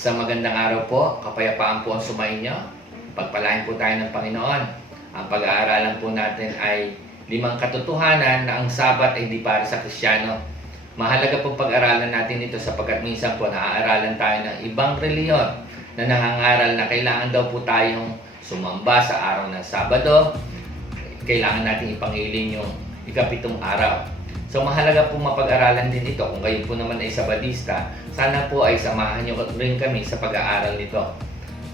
Sa magandang araw po, kapayapaan po ang sumainyo. Pagpalain po tayo ng Panginoon. Ang pag-aaralan po natin ay 5 katotohanan na ang Sabat ay di para sa Kristiyano. Mahalaga po pag-aralan natin ito sapagkat minsan po naaaralan tayo ng ibang reliyon na nangangaral na kailangan daw po tayong sumamba sa araw ng Sabado. Kailangan natin ipangiling yung ikapitong araw. So mahalaga po mapag-aralan din ito. Kung kayo po naman ay Sabadista, sana po ay samahan nyo rin kami sa pag-aaral nito.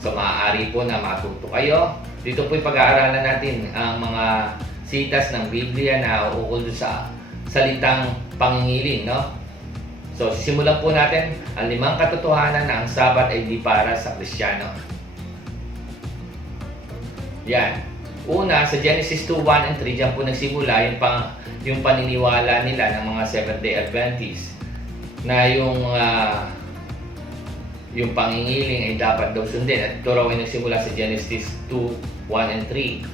So maaari po na matuto kayo. Dito po pag-aaralan natin ang mga sitas ng Biblia na ukol sa salitang pangingiling, no? So simulan po natin ang 5 katotohanan na ang Sabat ay di para sa Kristiyano. Yan. Una, sa Genesis 2:1 and 3, dyan po nagsimula yung paniniwala nila ng mga Seventh-day Adventists na yung pangingiling ay dapat daw sundin. At ito raw ay nagsimula sa Genesis 2:1 and 3.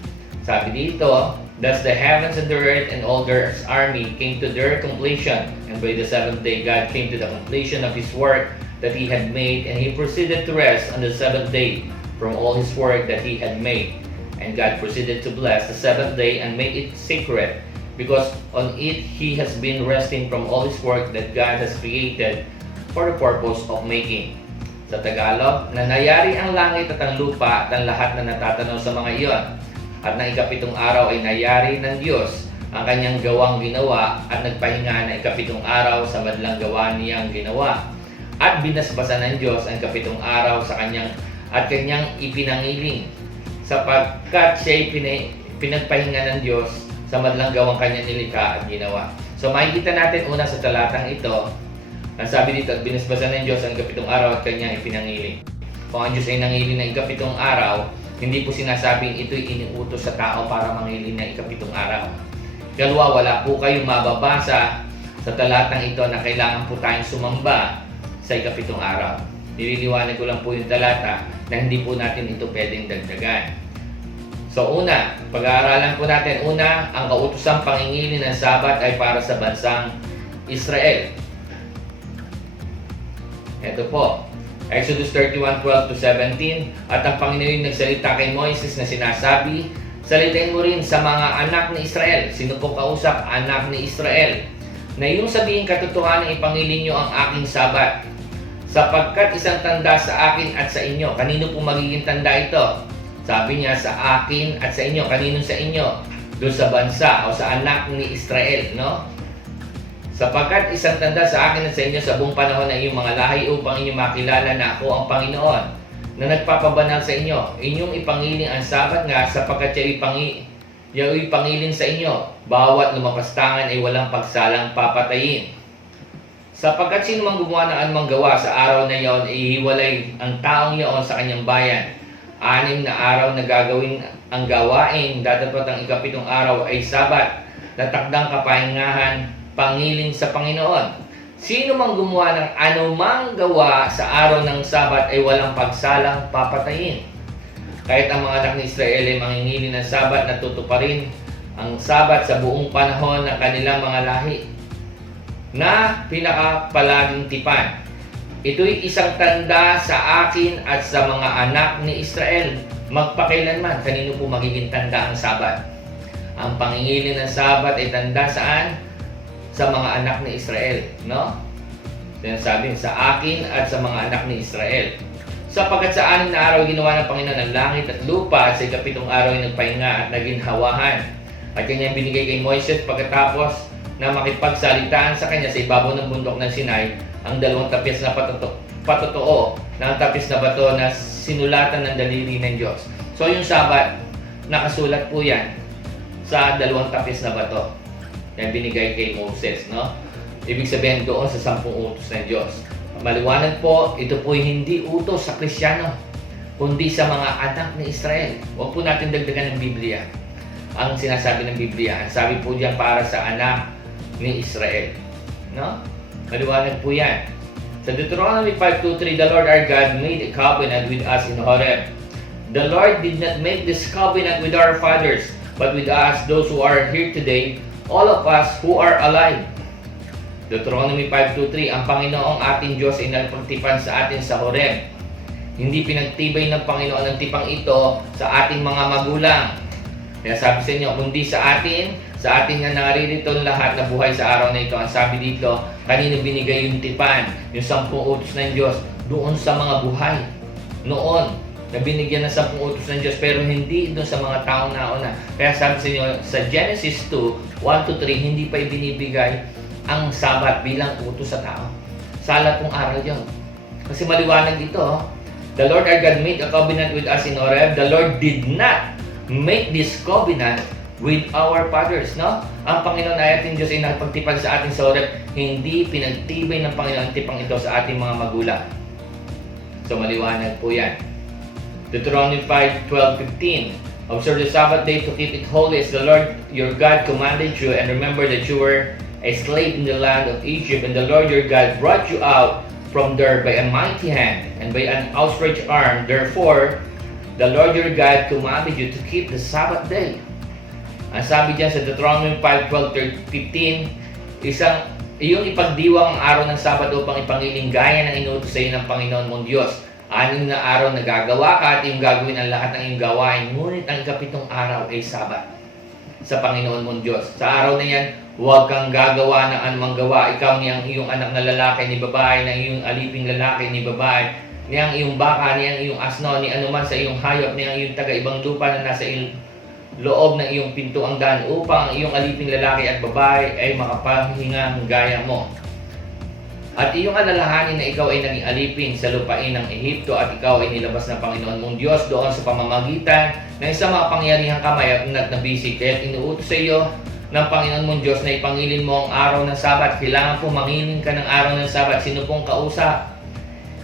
Sabi dito, "Thus the heavens and the earth and all their army came to their completion, and by the 7th day God came to the completion of His work that He had made, and He proceeded to rest on the 7th day from all His work that He had made. And God proceeded to bless the 7th day and make it sacred, because on it He has been resting from all His work that God has created for the purpose of making." Sa Tagalog, na nayari ang langit at ang lupa at ang lahat na natatanaw sa mga iyon. At ng ikapitong araw ay nayari ng Diyos ang kanyang gawang ginawa at nagpahinga ng ikapitong araw sa madlang gawa niyang ginawa. At binasbasan ng Diyos ang ikapitong araw sa kanyang ipinangiling, sapagkat siya'y pinagpahinga ng Diyos sa madlang gawang kanyang nilikha at ginawa. So makikita natin una sa talatang ito, ang sabi dito, at binasbasan ng Diyos ang ikapitong araw at kanyang ipinangiling. Kung ang Diyos ay nangiling ng ikapitong araw, hindi po sinasabing ito'y iniutos sa tao para mangiling ng ikapitong araw. Kalwa, wala po kayong mababasa sa talatang ito na kailangan po tayong sumamba sa ikapitong araw. Nililiwanag ko lang po yung talata na hindi po natin ito pwedeng dagdagan. So una, pag-aaralan po natin, una, ang kautosang pangingiling ng Sabat ay para sa bansang Israel. Ito po, Exodus 31:12-17, "At ang Panginoon nagsalita kay Moises na sinasabi, salitain mo rin sa mga anak ni Israel." Sino po kausap? Anak ni Israel. "Na yung sabihin katotohanan, ipangiling nyo ang aking Sabat, sapagkat isang tanda sa akin at sa inyo." Kanino po magiging tanda ito? Sabi niya, sa akin at sa inyo. Kanino sa inyo? Doon sa bansa o sa anak ni Israel, no? "Sapagkat isang tanda sa akin at sa inyo sa buong panahon ng iyong mga lahi, upang inyong makilala na ako ang Panginoon na nagpapabanal sa inyo. Inyong ipangiling ang Sabat nga, sapagkat yao'y pangiling sa inyo. Bawat lumapastangan ay walang pagsalang papatayin. Sapagkat sino mang gumawa ng anumang gawa sa araw na iyon, ihiwalay ang taong iyon sa kanyang bayan. 6 na araw na gagawin ang gawain, datapwat ang ikapitong araw ay Sabat, na takdang kapahingahan, pangiling sa Panginoon. Sino mang gumawa ng anumang gawa sa araw ng Sabat ay walang pagsalang papatayin. Kahit ang mga anak ni Israel ay mangingiling ng Sabat, natutuparin ang Sabat sa buong panahon ng kanilang mga lahi na pinakapalaging tipan. Ito'y isang tanda sa akin at sa mga anak ni Israel magpakailanman." Kanino po magiging tanda ang Sabat? Ang pangingiling ng Sabat ay tanda saan? Sa mga anak ni Israel, no? Sinasabi, sa akin at sa mga anak ni Israel. "Sapagkat sa 6 na araw ginawa ng Panginoon ang langit at lupa, at sa ikapitong araw ay nagpahinga at naginhawahan. At kanyang binigay kay Moises pagkatapos na makipagsalitaan sa kanya sa ibabaw ng bundok ng Sinai ang 2 tapis na patotoo na ang tapis na bato na sinulatan ng daliri ng Diyos." So yung Sabat, nakasulat po yan sa 2 tapis na bato na binigay kay Moses, no? Ibig sabihin doon sa 10 utos ng Diyos. Maliwanag po, ito po hindi utos sa Kristiyano, kundi sa mga anak ni Israel. Huwag po natin dagdagan ng Biblia ang sinasabi ng Biblia. Ang sabi po diyan para sa anak ni Israel, no? Maliwanag po yan. Sa Deuteronomy 5:2-3, "The Lord our God made a covenant with us in Horeb. The Lord did not make this covenant with our fathers, but with us, those who are here today, all of us who are alive." Deuteronomy 5:2-3, "Ang Panginoong ating Diyos ay nagpagtipan sa atin sa Horeb Hindi pinagtibay ng Panginoon ang tipang ito sa ating mga magulang. Kaya sabi sa inyo, kundi sa atin nga naririto lahat na buhay sa araw na ito. Ang sabi dito, kanino binigay yung tipan, yung 10 utos ng Diyos, doon sa mga buhay. Noon, na binigyan ng 10 utos ng Diyos, pero hindi doon sa mga taong nauna. Kaya sabi sa inyo, sa Genesis 2, 1-3, hindi pa ibinibigay ang Sabat bilang utos sa tao. Salat pong araw yun. Kasi maliwanag ito, the Lord our God made a covenant with us in Horeb. The Lord did not make this covenant with our fathers, no? Ang Panginoon ay ating Diyos ay nakapagtipag sa ating sa Horeb, hindi pinagtibay ng Panginoon ang tipang ito sa ating mga magulang. So maliwanag po yan. Deuteronomy 5:12-15. Observe the Sabbath day to keep it holy as the Lord your God commanded you, and remember that you were a slave in the land of Egypt, and the Lord your God brought you out from there by a mighty hand and by an outstretched arm. Therefore, the Lord your God commanded you to keep the Sabbath day. Ang sabi diyan sa Deuteronomy 5:12-15, iyong ipagdiwang ang araw ng Sabado upang ipangiling gaya ng inutos sa iyo ng Panginoon mong Diyos. 6 na araw na gagawa ka at iyong gagawin ang lahat ng iyong gawain, ngunit ang ikapitong araw ay Sabat sa Panginoon mong Diyos. Sa araw na yan, huwag kang gagawa ng anumang gawa. Ikaw niyang iyong anak na lalaki ni babae, ng iyong aliping lalaki ni babae, niyang iyong baka, niyang iyong asno, ni anuman sa iyong hayop, niyang iyong taga-ibang lupa na nasa loob ng iyong pintuang daan, upang ang iyong aliping lalaki at babae ay makapahingang gaya mo. At iyong alalahanin na ikaw ay naging alipin sa lupain ng Ehipto, at ikaw ay nilabas ng Panginoon mong Diyos doon sa pamamagitan ng isang makapangyarihang kamay at nagbisig. Kaya inuutos sa iyo ng Panginoon mong Diyos na ipangilin mo ang araw ng Sabat. Kailangan po mangilin ka ng araw ng Sabat. Sino pong kausap?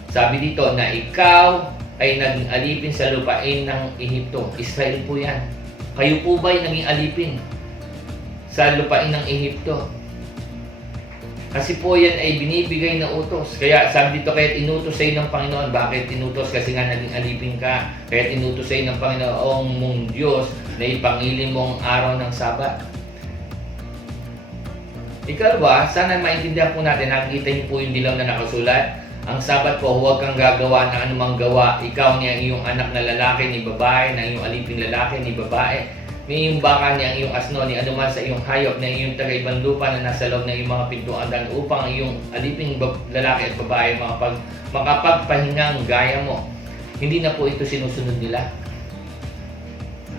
Sabi dito na ikaw ay naging alipin sa lupain ng Ehipto. Israel po yan. Kayo po ba ay naging alipin sa lupain ng Ehipto? Kasi po yan ay binibigay na utos. Kaya sabi dito, kaya inutos sa iyo ng Panginoon. Bakit inutos? Kasi nga naging alipin ka. Kaya inutos sa iyo ng Panginoong mong Diyos na ipangilin mo ang araw ng Sabat. Ikalawa, sana maintindihan po natin, nakikita niyo po yung dilaw na nakasulat. Ang Sabat po, huwag kang gagawa ng anumang gawa. Ikaw niya iyong anak na lalaki ni babae, na iyong aliping lalaki ni babae, ni iyong baka niya, iyong asno, ni anuman sa iyong hayop, na iyong taga-ibang lupa na nasa loob ng iyong mga pintuan daan, upang ang iyong aliping lalaki at babae makapagpahingang gaya mo. Hindi na po ito sinusunod nila.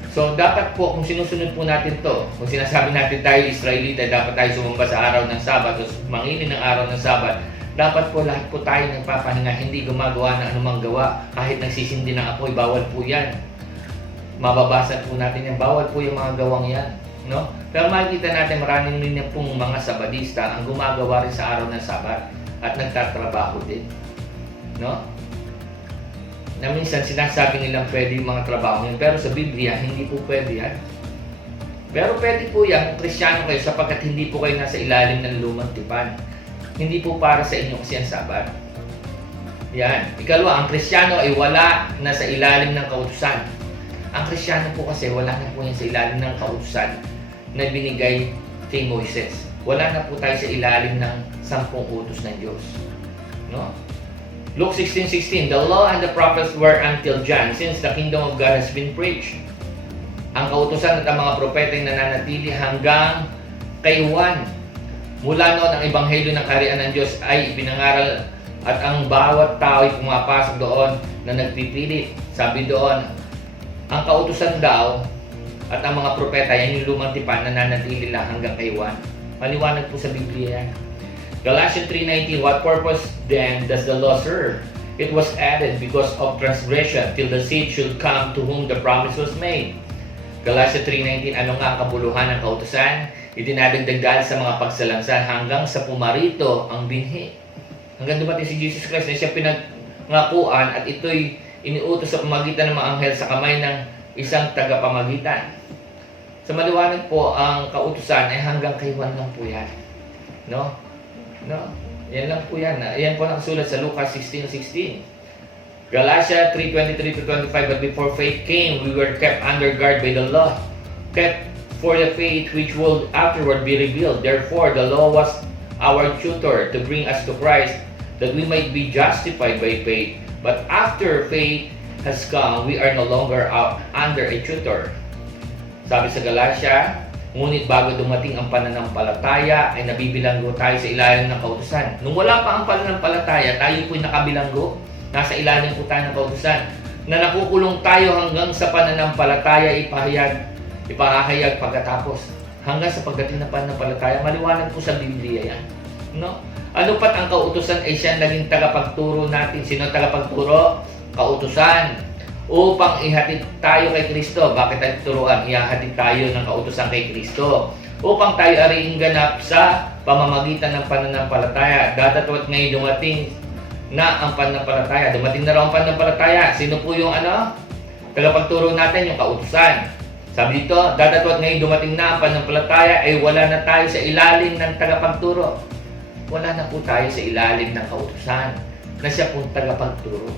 So, dapat po, kung sinusunod po natin to, kung sinasabi natin tayo Israelita, dapat tayo sumamba sa araw ng Sabat, o mangilin ng araw ng Sabat, dapat po lahat po tayo nagpapahinga, hindi gumagawa ng anumang gawa. Kahit nagsisindi ng apoy, bawal po yan. Mababasa po natin yan, bawal po yung mga gawang yan. No? Pero makikita natin, maraming din pong mga Sabadista ang gumagawa rin sa araw ng Sabat at nagtatrabaho din. No? Na minsan sinasabi nilang pwede yung mga trabaho yun, pero sa Biblia hindi po pwede yan. Pero pwede po yan kung Kristiyano kayo, sapagkat hindi po kayo nasa ilalim ng lumang tipan. Hindi po para sa inyo kasi ang Sabat. Yan. Ikalawa, ang Kristiyano ay wala na sa ilalim ng kautusan. Ang Kristiyano po kasi wala na po yan sa ilalim ng kautusan na binigay kay Moises. Wala na po tayo sa ilalim ng 10 utos ng Diyos. No? Luke 16:16, the law and the prophets were until John, since the kingdom of God has been preached. Ang kautusan at ang mga propeta ay nananatili hanggang kay Juan. Mula noon, ang ebanghelyo ng kaharian ng Diyos ay ipinangaral, at ang bawat tao ay pumapasok doon na nagpipilit. Sabi doon, ang kautusan daw at ang mga propeta, yan yung lumang tipan, nananatili lang hanggang kay Juan. Maliwanag po sa Biblia yan. Galatians 3:19, what purpose then does the law serve? It was added because of transgression, till the seed should come to whom the promise was made. Galatians 3:19, ano nga ang kabuluhan ng kautusan? Idinadagdag dahil sa mga pagsalansan hanggang sa pumarito ang binhi. Hanggang dumating si Jesus Christ na siya pinangakuan, at ito'y iniutos sa pamagitan ng mga anghel sa kamay ng isang tagapamagitan. Sa maliwanag po, ang kautusan ay hanggang kay Juan lang po yan. No? No? Yan lang po yan. Yan po nakasulat sa Lucas 16:16. Galatians 3:23-25, but before faith came, we were kept under guard by the law, kept for the faith which would afterward be revealed. Therefore, the law was our tutor to bring us to Christ, that we might be justified by faith. But after faith has come, we are no longer under a tutor. Sabi sa Galatia, ngunit bago dumating ang pananampalataya, ay nabibilanggo tayo sa ilalim ng kautusan. Nung wala pa ang pananampalataya, tayo po'y nakabilanggo. Nasa ilalim po tayo ng kautusan. Na nakukulong tayo hanggang sa pananampalataya ipahahayag pagkatapos. Hanggang sa pagdating ng pananampalataya, maliwanag po sa Biblia yan. No? Ano pat ang kautusan ay siya naging tagapagturo natin. Sino tagapagturo? Kautusan. Upang ihatid tayo kay Kristo. Bakit tayo turuan? Ihahatid tayo ng kautusan kay Kristo. Upang tayo ariing ganap sa pamamagitan ng pananampalataya. Datapwat ngayon dumating na ang pananampalataya. Dumating na raw ang pananampalataya. Sino po yung tagapagturo natin? Yung kautusan. Sabi dito, datapwat ngayon dumating na ang pananampalataya ay wala na tayo sa ilalim ng tagapagturo. Wala na po tayo sa ilalim ng kautusan na siya pong tagapagturo.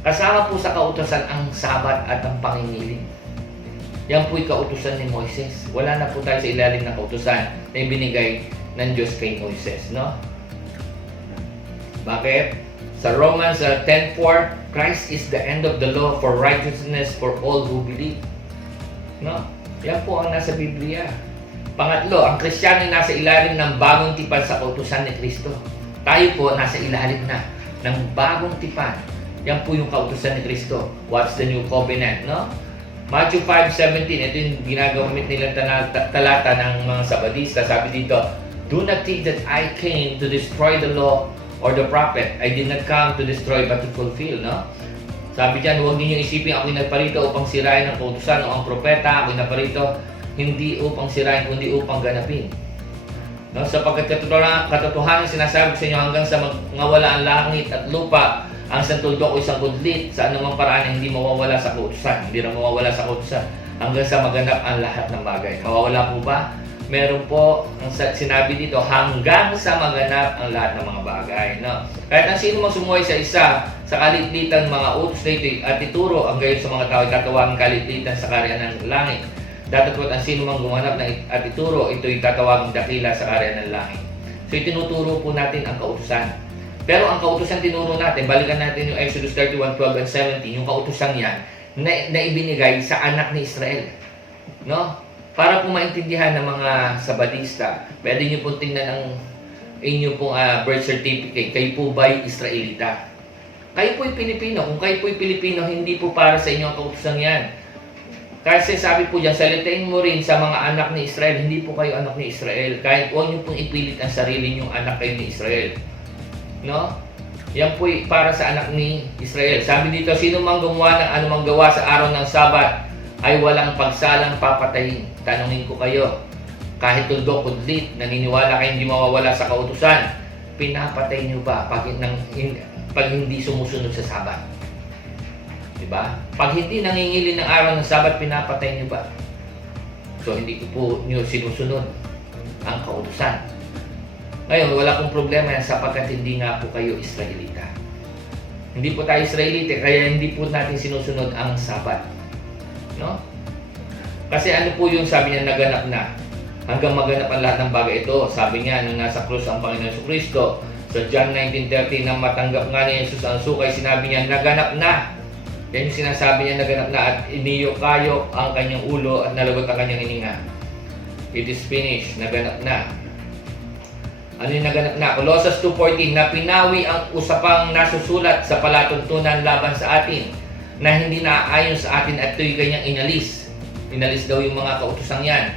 Kasama po sa kautusan ang sabat at ang pangingiling. Yan po'y kautusan ni Moises. Wala na po tayo sa ilalim ng kautusan na ibinigay ng Diyos kay Moises, no? Bakit? Sa Romans 10:4, Christ is the end of the law for righteousness for all who believe. No? Yan po ang nasa Biblia. Pangatlo, ang Kristiyano nasa ilalim ng bagong tipan sa kautusan ni Kristo. Tayo po nasa ilalim na ng bagong tipan. Yan po yung kautusan ni Kristo. What's the new covenant, no? Matthew 5:17, ito yung ginagamit nilang talata ng mga Sabadista. Sabi dito, do not think that I came to destroy the law or the prophet. I did not come to destroy but to fulfill, no? Sabi diyan, huwag ninyong isipin ako'y nagparito upang sirain ang kautusan o ang propeta. Ako'y nagparito hindi upang sirain, kundi upang ganapin. No? Sapagkat katotohanan sinasabi sa inyo hanggang sa mawala ang langit at lupa, ang santuldok o isang kudlit sa anumang paraan hindi mawawala sa kautusan. Hindi na mawawala sa kautusan hanggang sa maganap ang lahat ng bagay. Mawawala po ba? Meron po ang sinabi dito hanggang sa maganap ang lahat ng mga bagay. No? Kahit ang sino mang sumuhay sa isa sa kalitlitan mga utos na ito at ituro ang gayon sa mga tao ay katawagin kalitlitan sa kaharian ng langit. Datapwat ang sino mang gumanap at ituro, ito'y tatawaging dakila sa kaharian ng langit. So itinuturo po natin ang kautusan. Pero ang kautusan tinuro natin, balikan natin yung Exodus 31:12 and 17, yung kautusan yan na ibinigay sa anak ni Israel. No? Para po maintindihan ng mga Sabadista, pwede nyo pong tingnan ang inyong pong birth certificate. Kayo po ba'y Israelita? Kayo po'y Pilipino. Kung kayo po'y Pilipino, hindi po para sa inyo ang kautusan yan. Kasi sabi po dyan, salitain mo rin sa mga anak ni Israel, hindi po kayo anak ni Israel. Kahit huwag nyo pong ipilit ang sarili nyong anak kayo ni Israel. No? Yan po'y para sa anak ni Israel. Sabi dito, sino mang gumawa ng anumang gawa sa araw ng Sabat ay walang pagsalang papatayin. Tanungin ko kayo, kahit tuldok kudlit, naniniwala kayo hindi mawawala sa kautusan, pinapatay nyo ba pag hindi sumusunod sa Sabat? Diba? Pag hindi nangingili ng araw ng Sabat, pinapatay nyo ba? So hindi ko po nyo sinusunod ang kautusan. Ngayon, wala pong problema yan sapagkat hindi nga po kayo Israelita. Hindi po tayo Israelita, kaya hindi po natin sinusunod ang Sabat. No? Kasi ano po yung sabi niya naganap na? Hanggang maganap ang lahat ng bagay ito. Sabi niya, nung nasa krus ang Panginoon Kristo, sa John 19:30, nang matanggap nga ni Jesus ang sukay, sinabi niya, naganap na. Yan yung sinasabi niya, naganap na, at iniyo-kayo ang kanyang ulo at nalagot ang kanyang hininga. It is finished, naganap na. Ano yung naganap na? Colossus 2:14, na pinawi ang usapang nasusulat sa palatuntunan laban sa atin, na hindi naaayon sa atin at ito'y kanyang inalis. Inalis daw yung mga kautosang yan,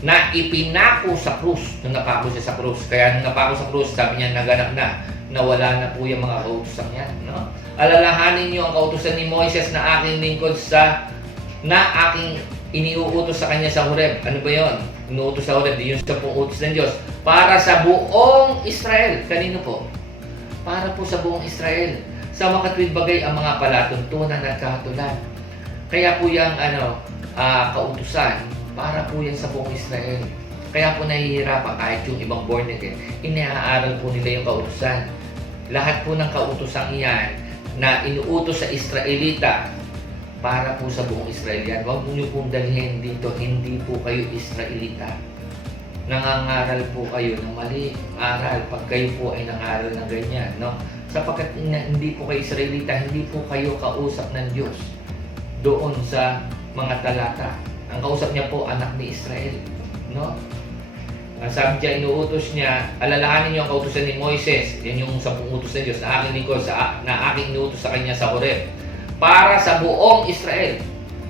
na ipinako sa krus. Nung napako siya sa krus. Kaya nung napako sa krus, sabi niya, naganap na. Nawala na po yung mga kautosang yan. No? Alalahanin niyo ang kautusan ni Moises na aking lingkod na aking iniuutos sa kanya sa Horeb. Ano ba yun? Inuutos sa Horeb, yun sa pong utos ng Diyos. Para sa buong Israel. Kanino po? Para po sa buong Israel. Sa makatwid bagay ang mga palatuntunan at kahatulan. Kaya po yung kautusan, para po yan sa buong Israel. Kaya po nahihirapan kahit yung ibang born again, iniaaral po nila yung kautusan. Lahat po ng kautusan iyan na inuutos sa Israelita, para po sa buong Israel yan. Huwag niyo pong dalhin dito, hindi po kayo Israelita. Nangangaral po kayo ng mali aral pag kayo po ay nangaral ng ganyan, no? Sapagkat hindi po kayo Israelita, hindi po kayo kausap ng Diyos doon sa mga talata. Ang kausap niya po, anak ni Israel. No? Sabi niya, inuutos niya, alalahanin niyo ang kautusan ni Moises, yan yung 10 utos ng Diyos na aking lingkod, na aking inuutos sa kanya sa Horeb, para sa buong Israel.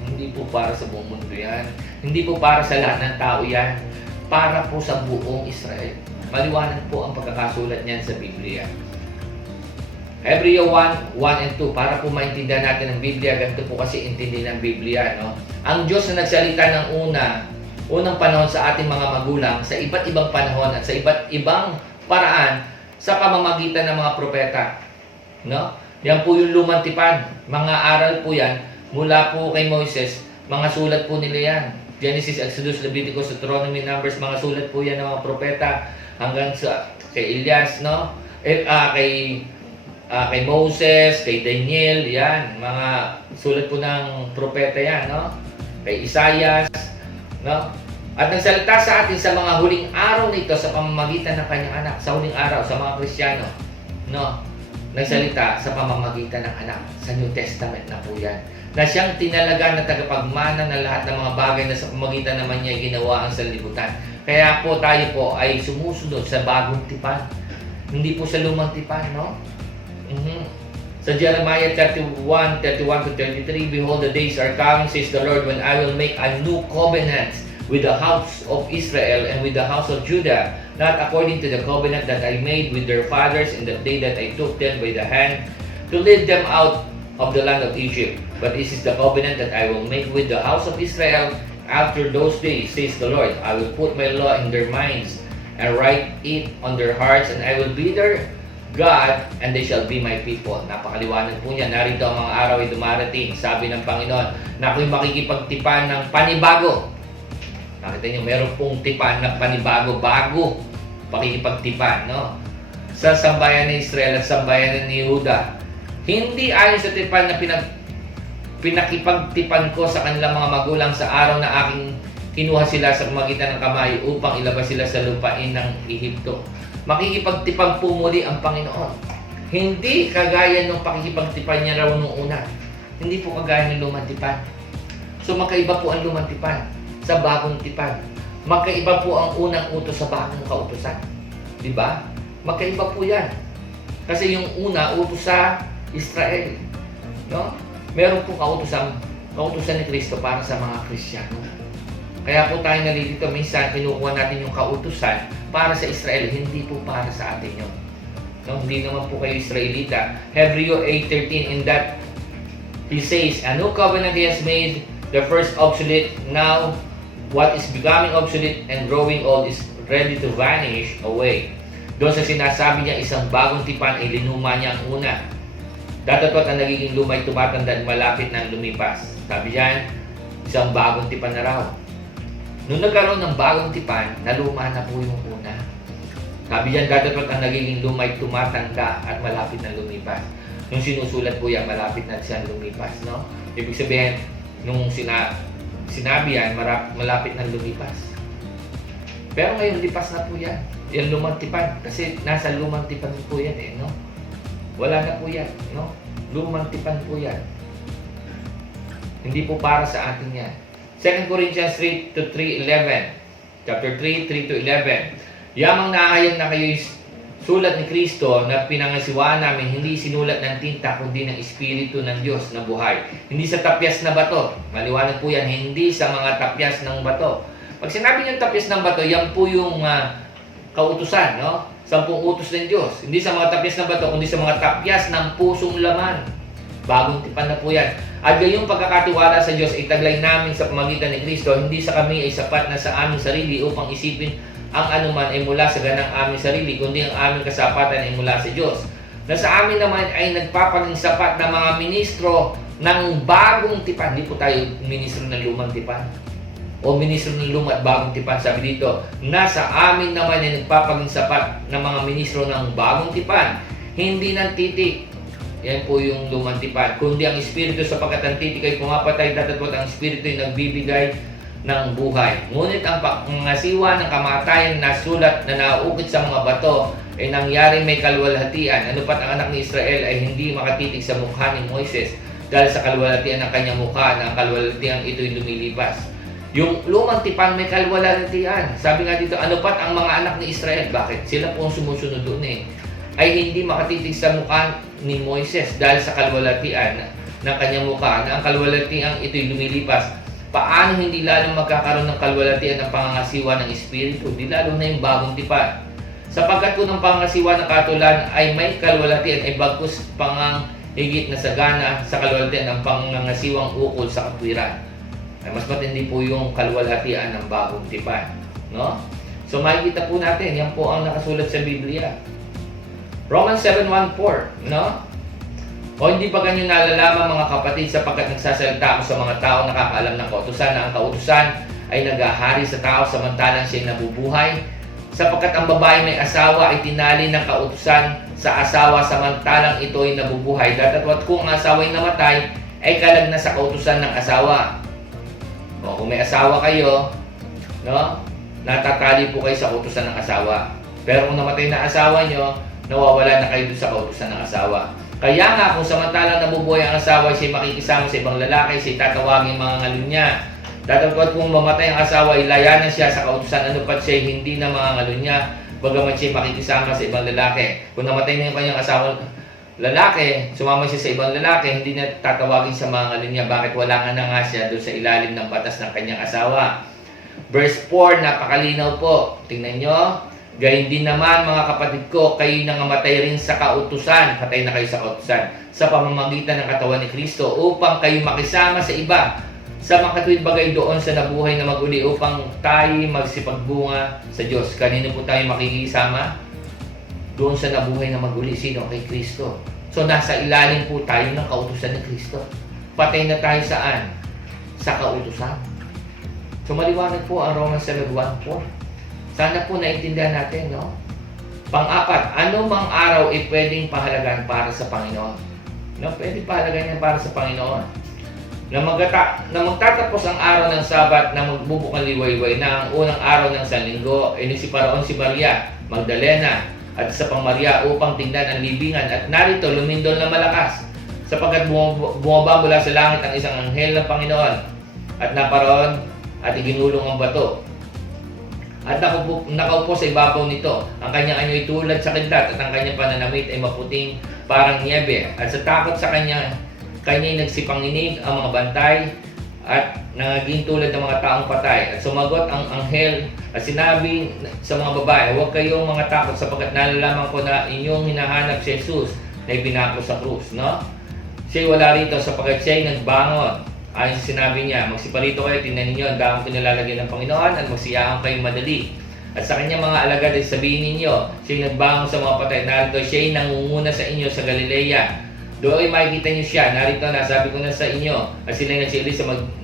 Hindi po para sa buong mundo yan. Hindi po para sa lahat ng tao yan. Para po sa buong Israel. Maliwanag po ang pagkakasulat niyan sa Biblia. Hebreo 1 and 2, para po maintindihan natin ang Biblia, ganito po kasi intindi ng Biblia, no? Ang Diyos na nagsalita ng unang panahon sa ating mga magulang, sa iba't ibang panahon at sa iba't ibang paraan sa pamamagitan ng mga propeta, no? Yan po yung lumang tipan, mga aral po yan, mula po kay Moises, mga sulat po nila yan. Genesis, Exodus, Leviticus, Deuteronomy, Numbers, mga sulat po yan ng mga propeta, hanggang sa kay Elias, no? Kay Moses, kay Daniel, yan, mga sulat po ng propeta yan, no? Kay Isaias, no? At nagsalita sa atin sa mga huling araw nito sa pamamagitan ng kanyang anak, sa huling araw, sa mga Kristiyano, no? Nagsalita sa pamamagitan ng anak, sa New Testament na po yan, na siyang tinalaga na tagapagmana ng lahat ng mga bagay na sa pamamagitan naman niya ginawa ang sanlibutan. Kaya po tayo po ay sumusunod sa bagong tipan, hindi po sa lumang tipan, no? Sa Jeremiah 31:31-33, behold, the days are coming, says the Lord, when I will make a new covenant with the house of Israel and with the house of Judah, not according to the covenant that I made with their fathers in the day that I took them by the hand to lead them out of the land of Egypt. But this is the covenant that I will make with the house of Israel after those days, says the Lord. I will put my law in their minds and write it on their hearts, and I will be their God, and they shall be my people. Napakaliwanag po niya. Narito ang mga araw ay dumarating, sabi ng Panginoon, na ako'y makikipagtipan ng panibago. Nakita niyo, meron pong tipan na panibago, bago pakikipagtipan, no? Sa sambayan ni Israel at sambayan ni Yehuda. Hindi ayon sa tipan na pinakipagtipan ko sa kanilang mga magulang sa araw na aking kinuha sila sa pamagitan ng kamay upang ilabas sila sa lupain ng Ehipto. Makikipagtipan po muli ang Panginoon. Hindi kagaya ng pakikipagtipan niya raw nung una. Hindi po kagaya ng lumang tipan. So magkaiba po ang lumang tipan sa bagong tipan. Magkaiba po ang unang utos sa bagong kautusan. Diba? Magkaiba po yan. Kasi yung una, utos sa Israel. No? Meron po kautusan ni Kristo para sa mga Kristiyano. Kaya po tayo nalilito, minsan kinukuha natin yung kautusan para sa Israel, hindi po para sa atin yun. No? Hindi naman po kayo Israelita. Hebreo 8:13, in that he says, a new covenant he has made, the first obsolete, now what is becoming obsolete and growing old is ready to vanish away. Doon sa sinasabi niya, isang bagong tipan, ay linuma niya ang una. Datatot ang nagiging lumay tumatanda at malapit na lumipas. Sabi diyan, isang bagong tipan na raw. Nung nagkaroon ng bagong tipan, naluma na po yung una. Sabi diyan, datatot ang nagiging lumay tumatanda at malapit na lumipas. Nung sinusulat po yan, malapit na siyang lumipas, no? Ibig sabihin, nung sinabi yan, malapit na lumipas. Pero ngayon, lipas na po yan. Yung lumang tipan. Kasi nasa lumang tipan po yan no? Wala na po yan, no? Lumang tipan po yan. Hindi po para sa atin yan. 2 Corinthians 3:11. Chapter 3, 3-11. Yamang naayang na kayo'y sulat ni Kristo na pinangasiwaan namin, hindi sinulat ng tinta, kundi ng Espiritu ng Diyos na buhay. Hindi sa tapyas na bato. Maliwanag po yan, hindi sa mga tapyas ng bato. Pag sinabi niyo tapyas ng bato, yan po yung kautusan, no? 10 utos ng Diyos. Hindi sa mga tapyas ng bato, kundi sa mga tapyas ng pusong laman. Bagong tipan na po yan. At gayong pagkakatiwala sa Diyos ay taglay namin sa pamagitan ni Kristo, hindi sa kami ay sapat na sa aming sarili upang isipin ang anuman ay mula sa ganang aming sarili, kundi ang aming kasapatan ay mula sa Diyos. Na sa amin naman ay nagpapaging sapat na mga ministro ng bagong tipan. Hindi po tayo ministro ng lumang tipan o ministro ng lumang at bagong tipan. Sabi dito, nasa amin naman ay nagpapaging sapat na mga ministro ng bagong tipan, hindi ng titik. Yan po yung lumang tipan. Kundi ang Espiritu, sapagkat ang titik ay pumapatay, datatwat ang Espiritu ay nagbibigay ng buhay. Ngunit ang pangasiwa ng kamatayan na sulat na nauukit sa mga bato ay nangyari may kalwalhatian. Ano pat ang anak ni Israel ay hindi makatitig sa mukha ni Moises dahil sa kalwalhatian ng kanyang mukha na ang kalwalhatian ito'y lumilipas. Yung lumang tipan may kalwalhatian. Sabi nga dito, ano pat ang mga anak ni Israel? Bakit? Sila po ang sumusunod doon ay hindi makatitig sa mukha ni Moises dahil sa kalwalhatian ng kanyang mukha na ang kalwalhatian ito'y lumilipas. Paano hindi lalong magkakaroon ng kalwalhatian ng pangangasiwa ng Espiritu? Di lalo na yung bagong tipan. Sapagkat kung ang pangangasiwa ng katulan ay may kalwalhatian ay bagkus pangang higit na sagana sa kalwalhatian ng pangangasiwang ukol sa katwiran. Ay mas matindi po yung kalwalhatian ng bagong tipan. No? So makikita po natin, yan po ang nakasulat sa Biblia. Romans 7:1-4, no? O hindi pa ganyan nalalaman mga kapatid sapagkat nagsasalita ako sa mga tao nakakaalam ng kautusan na ang kautusan ay naghahari sa tao samantalang siya'y nabubuhay. Sapagkat ang babae may asawa ay tinali ng kautusan sa asawa samantalang ito ay nabubuhay. Datapwat kung ang asawa ay namatay ay kalag na sa kautusan ng asawa. O kung may asawa kayo, no, natatali po kayo sa kautusan ng asawa. Pero kung namatay na asawa nyo, nawawala na kayo sa kautusan ng asawa. Kaya nga kung samantalang nabubuhay ang asawa, siya makikisama sa ibang lalaki, siya tatawagin mga ngalun niya. Datapwat kung mamatay ang asawa, ilayanan siya sa kautusan, ano pat siya hindi na mga ngalun niya, bagamat siya makikisama sa ibang lalaki. Kung namatay na yung kanyang asawa lalaki, sumama siya sa ibang lalaki, hindi na tatawagin sa mga ngalun niya. Bakit? Wala nga na nga siya doon sa ilalim ng batas ng kanyang asawa. Verse 4, napakalinaw po. Tingnan nyo. Gayun din naman mga kapatid ko, kayo nangamatay rin sa kautusan, patay na kayo sa kautusan, sa pamamagitan ng katawan ni Kristo, upang kayo makisama sa iba, sa makatuwid bagay doon sa nabuhay na maguli, upang tayo magsipagbunga sa Diyos. Kanino po tayo makikisama? Doon sa nabuhay na maguli. Sino? Kay Kristo. So nasa ilalim po tayo ng kautusan ni Kristo. Patay na tayo saan? Sa kautusan. So maliwanag po ang Romans 7:1-4. Sana po naintindihan natin, no? Pang-apat, ano mang araw ay pwedeng pahalagan para sa Panginoon? No? Pwedeng pahalagan yan para sa Panginoon. Na magtatapos ang araw ng Sabat na magbubukang liwayway na ang unang araw ng Sanlinggo, ay si Paraon si Maria Magdalena at sa pang Maria upang tingnan ang libingan at narito lumindol na malakas sapagkat bumaba mula sa langit ang isang anghel ng Panginoon at naparoon at iginulong ang bato. At nakaupo sa ibabaw nito. Ang kanyang anyo ay tulad sa kidlat at ang kanyang pananamit ay maputing parang niebe. At sa takot sa kanya'y nagsipanginig ang mga bantay at naging tulad ng mga taong patay. At sumagot ang anghel at sinabi sa mga babae, huwag kayong mga takot sapagkat nalalaman ko na inyong hinahanap si Jesus na ipinako sa krus. No? Siya'y wala rito sapagkat siya'y nagbangon. Ayon sa sinabi niya, magsiparito kayo, tingnan ninyo ang damang pinalalagyan ng Panginoon at magsiyaan kayong madali. At sa kanyang mga alagad ay sabihin ninyo, siya'y nagbangon sa mga patay, narito siya'y nangunguna sa inyo sa Galilea. Doon ay makikita niyo siya, narito na, sabi ko na sa inyo, at sila'y nagsili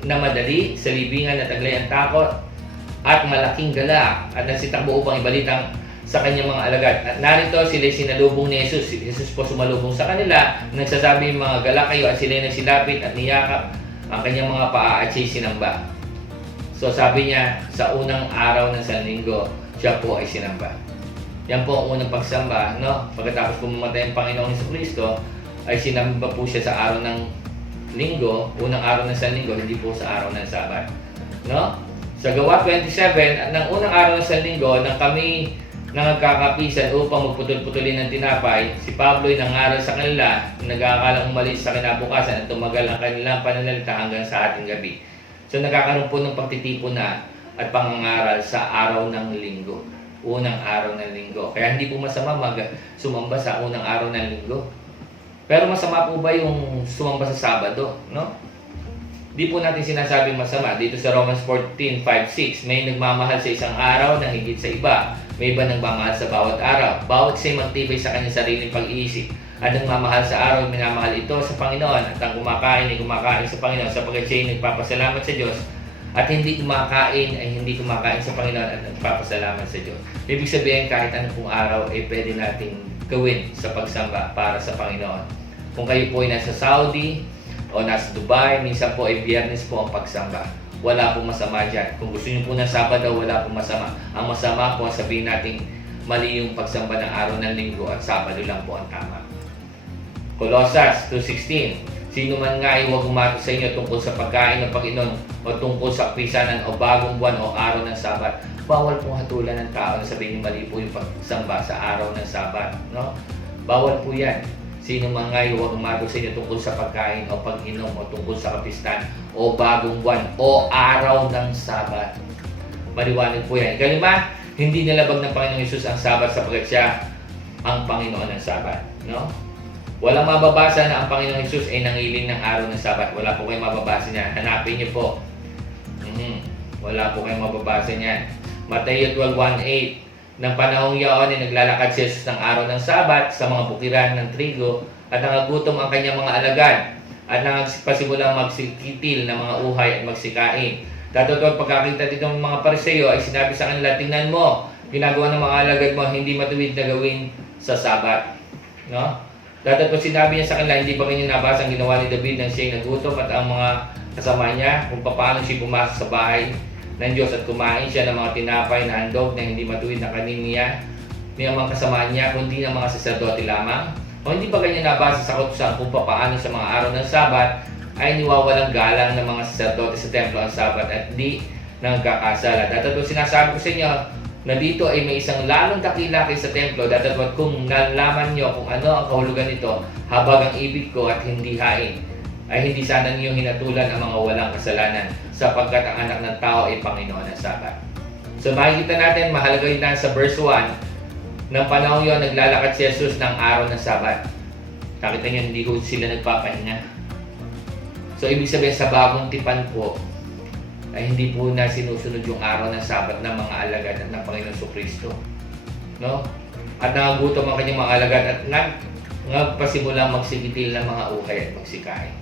na madali, sa libingan at taglay ang takot, at malaking gala, at nagsitakbo upang ibalitang sa kanyang mga alagad. At narito sila'y sinalubong ni Jesus. Jesus po sumalubong sa kanila, nagsasabi mga gala kayo, at sila'y nagsilapit at niyakap ang kanyang mga paa at siya'y sinamba. So sabi niya, sa unang araw ng Sanlinggo, siya po ay sinamba. Yan po ang unang pagsamba, no? Pagkatapos pumamatay ang Panginoong Jesucristo, ay sinamba po siya sa araw ng Linggo, unang araw ng Sanlinggo, hindi po sa araw ng Sabat. No? Sa Gawa 27, at ng unang araw ng Sanlinggo, nang kami nagkakapisan upang magputol-putulin ng tinapay, si Pablo ay nangaral sa kanila na nag-aakalang umalis sa kinabukasan at tumagal ang kanilang pananalita hanggang sa ating gabi. So nagkakaroon po ng pagtitipon na at pangangaral sa araw ng linggo. Unang araw ng linggo. Kaya hindi po masama sumamba sa unang araw ng linggo. Pero masama po ba yung sumamba sa Sabado? No? Di po natin sinasabing masama. Dito sa Romans 14:5-6, may nagmamahal sa isang araw na higit sa iba. May iba nagmamahal sa bawat araw. Bawat siya'y magtibay sa kanyang sariling pag-iisip. At nagmamahal sa araw, minamahal ito sa Panginoon. At ang kumakain ay kumakain sa Panginoon sapagkat siya'y nagpapasalamat sa Diyos. At hindi kumakain ay hindi kumakain sa Panginoon at nagpapasalamat sa Diyos. Ibig sabihin, kahit anong pong araw ay pwede nating gawin sa pagsamba para sa Panginoon. Kung kayo po ay nasa Saudi o nasa Dubai, minsan po ay Biyernes po ang pagsamba. Wala pong masama dyan. Kung gusto niyo po ng Sabado, wala pong masama. Ang masama po, sabihin natin, mali yung pagsamba ng araw ng linggo at Sabado lang po ang tama. Colossus 2:16, sino man nga ay huwag umato sa inyo tungkol sa pagkain ng Panginoon o tungkol sa pisanan o bagong buwan o araw ng Sabat. Bawal pong hatulan ng tao na sabihin mali po yung pagsamba sa araw ng Sabat. No? Bawal po yan. Sino man nga ay huwag umato sa inyo tungkol sa pagkain o pag-inom o tungkol sa kapistan o bagong buwan o araw ng Sabat. Maliwanag po yan. Kalima, hindi nilabag ng Panginoong Hesus ang Sabat sapagkat siya ang Panginoon ng Sabat. No? Walang mababasa na ang Panginoong Hesus ay nangiling ng araw ng Sabat. Wala po kayong mababasa niyan. Hanapin niyo po. Wala po kayong mababasa niyan. Mateo 12:1-8, ng panahong yaon ay naglalakad si Jesus ng araw ng Sabat sa mga bukiran ng trigo at nangagutom ang kanyang mga alagad at nagpasimulang magsikitil ng mga uhay at magsikain. Tatotoo pagkakita dito ng mga Pariseo ay sinabi sa kanila, tingnan mo, ginagawa ng mga alagad mo hindi matuwid na gawin sa Sabat. No? Tatotoo sinabi niya sa kanila, hindi ba kanyang nabasa ang ginawa ni David nang siya'y nagutom at ang mga kasama niya kung paano siya pumasok sa bahay ng Diyos at kumain siya ng mga tinapay na handog na hindi matuwid na kanin niya ng mga kasama niya kundi ng mga saserdote lamang? O hindi ba kanya nabasa sa kautusan kung paano sa mga araw ng Sabat ay niwawalang galang ng mga saserdote sa templo ang Sabat at di nagkakasala? Data't sinasabi ko sa inyo na dito ay may isang lalong dakila kayo sa templo. Data't kung nalaman nyo kung ano ang kahulugan nito, habag ang ibig ko at hindi hain, ay hindi sana niyo hinatulan ang mga walang kasalanan sapagkat ang anak ng tao ay Panginoon ng Sabat. So makikita natin, mahalaga yun na sa verse 1, ng panahon yun, naglalakad si Jesus ng araw ng Sabat. Nakita niyo, hindi ko sila nagpapahinga. So ibig sabihin sa bagong tipan po, ay hindi po na sinusunod yung araw ng Sabat ng mga alagad at ng Panginoon Kristo. No? At nangagutom ang kanyang mga alagad at nagpasimulang magsigitil ng mga uhay at magsikain.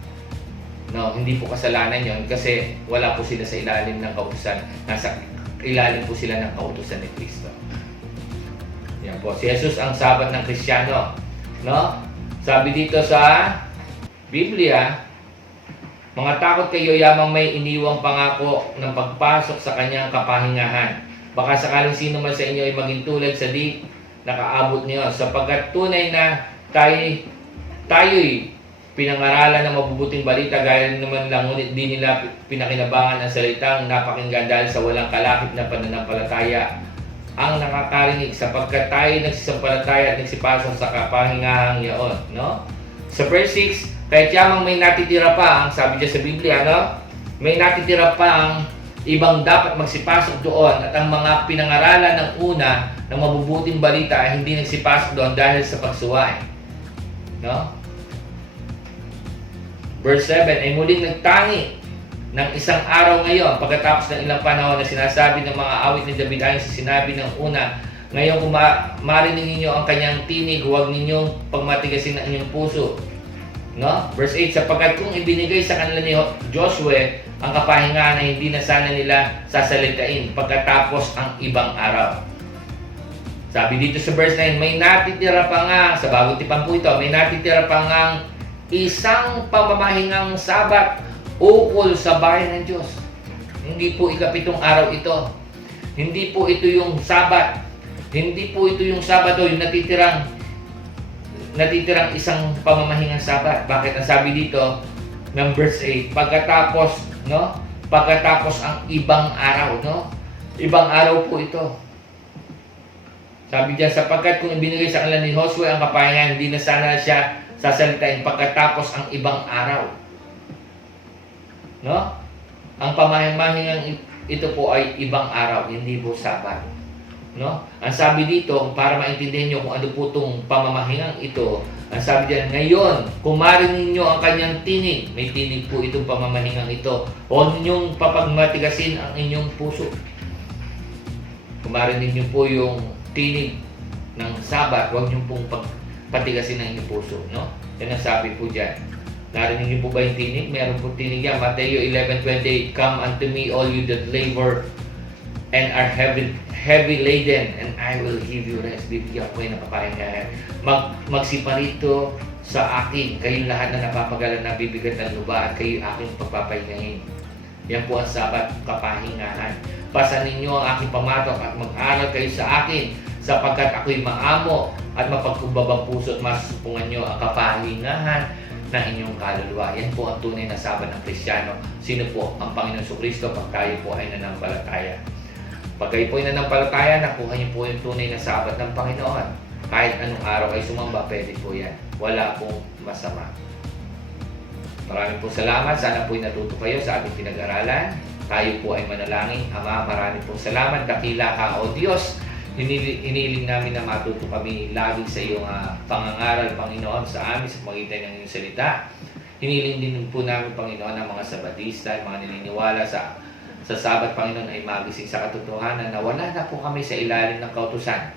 No, hindi po kasalanan yon kasi wala po sila sa ilalim ng kautusan. Nasa ilalim po sila ng kautusan ni Kristo. Yan po. Si Jesus ang Sabat ng Kristiyano. No? Sabi dito sa Biblia, mga takot kayo yamang may iniwang pangako ng pagpasok sa kanyang kapahingahan. Baka sakaling sino man sa inyo ay maging tulad sa di nakaabot niyo sapagkat tunay na tayo'y pinangaralan ng mabubuting balita gaya naman lang ngunit di nila pinakinabangan ang salitang napakinggan dahil sa walang kalakip na pananampalataya ang nakakarinig sapagkat tayo nagsisampalataya at nagsipasok sa kapahingahang yaon. No? Sa verse 6, kahit yamang may natitira pa, ang sabi dyan sa Biblia, no? May natitira pa ang ibang dapat magsipasok doon at ang mga pinangaralan ng una ng mabubuting balita ay hindi nagsipasok doon dahil sa pagsuway. No? Verse 7, ay muling nagtangi ng isang araw ngayon pagkatapos ng ilang panahon na sinasabi ng mga awit ni David ayon sa sinabi ng una, ngayon kung marinig ninyo ang kanyang tinig, huwag ninyong pagmatigasin ang inyong puso. No? Verse 8, sapagkat kung ibinigay sa kanila ni Joshua ang kapahingahan na hindi na sana nila sasalitain pagkatapos ang ibang araw. Sabi dito sa verse 9, may natitira pa nga, sa bagong tipan po ito, may natitira pa nga isang pamamahingang Sabat ukol sa bayan ng Diyos. Hindi po ikapitong araw ito. Hindi po ito yung Sabat. Hindi po ito yung Sabado, yung natitirang isang pamamahingang Sabat. Bakit ang sabi dito ng verse 8, pagkatapos, no? Pagkatapos ang ibang araw, no? Ibang araw po ito. Sabi diyan, sapagkat kung ibinigay sa kanila ni Joshua ang kapahingahan, hindi na sana siya sasalitain pagkatapos ang ibang araw. No? Ang pamamahingang ito po ay ibang araw, hindi po Sabat. No? Ang sabi dito, para maintindihan nyo kung ano po itong pamamahingang ito, ang sabi diyan, ngayon, kung marinig nyo ang kanyang tinig, may tinig po itong pamamahingang ito, huwag ninyong papagmatigasin ang inyong puso. Kung marinig nyo po yung tinig ng Sabat, huwag nyo pong patigasin ang inyong puso, no? Yan ang sabi po dyan. Narinig niyo po ba yung tinig? Meron po tinig yan. Mateo 11:28, come unto me all you that labor and are heavy laden, and I will give you rest. Bibigyan ko yung napapahingahan. Magsiparito sa akin, kayong lahat na napapagalan na bibigat ng luba at kayo aking pagpapahingahin. Yan po ang Sabat, kapahingahan. Pasanin niyo ang aking pamatok at mag-aral kayo sa akin sapagkat ako'y maamo at mapagkumbabang puso at masusungan nyo ang kapahingahan ng inyong kaluluwa. Yan po ang tunay na sabat ng Kristiyano. Sino po? Ang Panginoon Jesucristo pag tayo po ay nanampalataya. Pag kayo po ay nanampalataya, nakuha niyo po yung tunay na sabat ng Panginoon. Kahit anong araw ay sumamba, pwede po yan. Wala pong masama. Maraming po salamat. Sana po ay natuto kayo sa ating pinag-aralan. Tayo po ay manalangin. Ama, maraming po salamat. Dakila ka, O Diyos. Hiniling namin na matuto kami lagi sa iyong pangangaral, Panginoon, sa amin sa pagitan ng iyong salita. Hiniling din po namin, Panginoon, ang mga Sabatista, mga naniniwala sa Sabat, Panginoon, ay magising sa katotohanan na wala na po kami sa ilalim ng kautusan,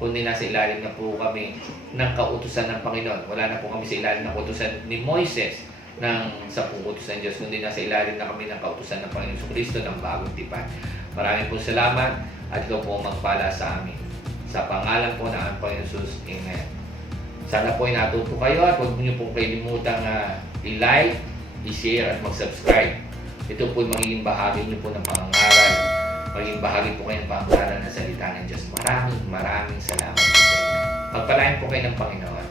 kundi nasa ilalim na po kami ng kautusan ng Panginoon. Wala na po kami sa ilalim ng kautusan ni Moises ng 10 utusan ng Diyos, kundi nasa ilalim na kami ng kautusan ng Panginoon Jesucristo ng bagong tipan. Maraming po salamat. At ikaw po magpala sa amin. Sa pangalan po ng Panginoon Jesus. Amen. Sana po ay natuto kayo at huwag niyo pong kalilimutang i-like, i-share at mag-subscribe. Ito po ay magiging bahagi niyo po ng pangangaral. Magiging bahagi po kayo ng pangangaral ng salita ng Diyos. Maraming salamat po sa inyo. Pagpalain po kayo ng Panginoon.